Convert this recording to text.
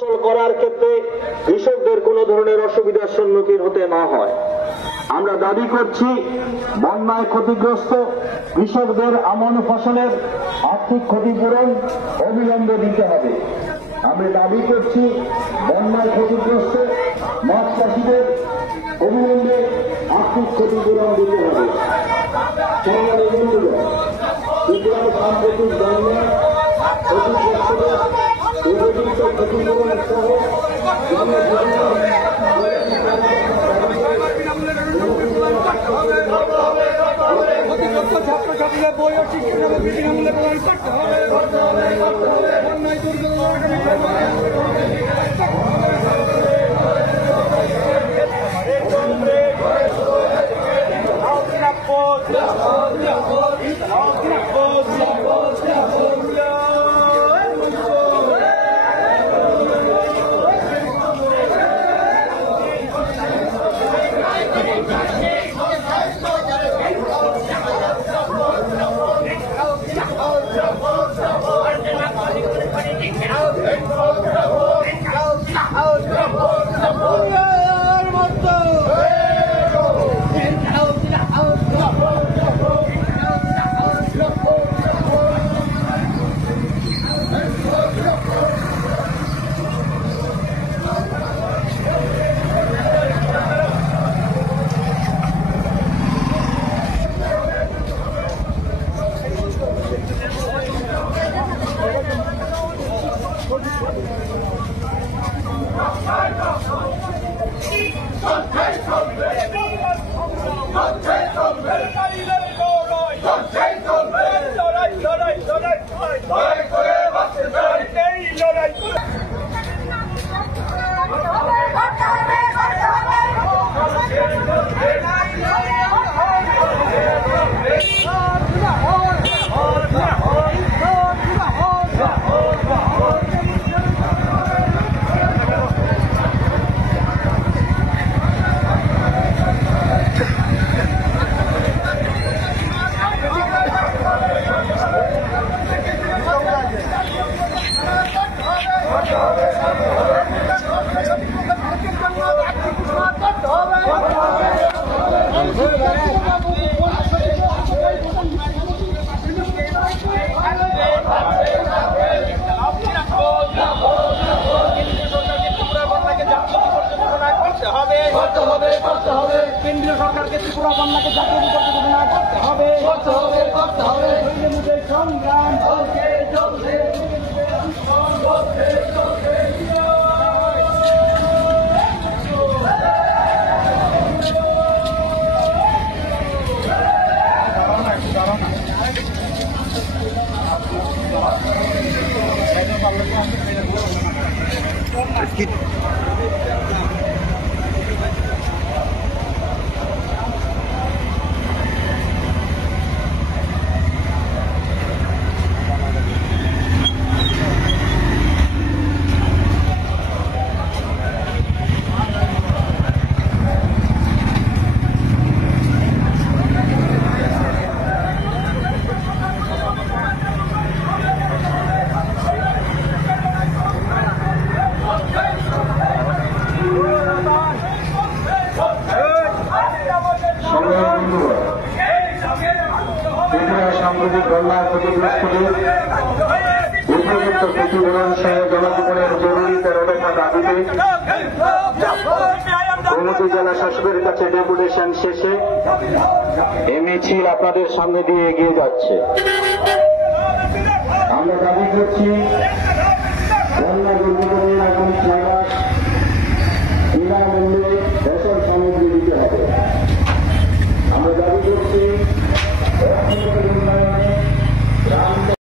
করার ক্ষেত্রে কৃষকদের কোনো ধরনের অসুবিধার সম্মুখীন হতে না হয়। আমরা দাবি করছি বন্যায় ক্ষতিগ্রস্ত কৃষকদের আমন ফসলের আর্থিক ক্ষতিপূরণ অবিলম্বে দিতে হবে। আমরা দাবি করছি বন্যায় ক্ষতিগ্রস্ত মাছ চাষিদের অবিলম্বে আর্থিক ক্ষতিপূরণ দিতে হবে। সাম্প্রতিক বন্যা ক্ষতিগ্রস্তদের উপযুক্ত ক্ষতিপূরণ সহ ছাত্রছাত্রীদের বই ও শিক্ষা বিনামূল্যে প্রদান করতে হবে। কেন্দ্রীয় সরকারকে ত্রিপুরা বন্যাকে জাতীয় বিপর্যয় ঘোষণা করতে হবে। সংগ্রাম সাম্প্রতিক বন্যা ক্ষতিগ্রস্তদের উপযুক্ত ক্ষতিপূরণ সহ জনজীবনের জরুরি 13 দফা দাবিতে গোমতী জেলা শাসকের কাছে ডেপুটেশন শেষে এই মিছিল আপনাদের সামনে দিয়ে এগিয়ে যাচ্ছে। আমরা দাবি করছি বন্যা দুর্যোগের আগামী 6 মাস বিনামূল্যে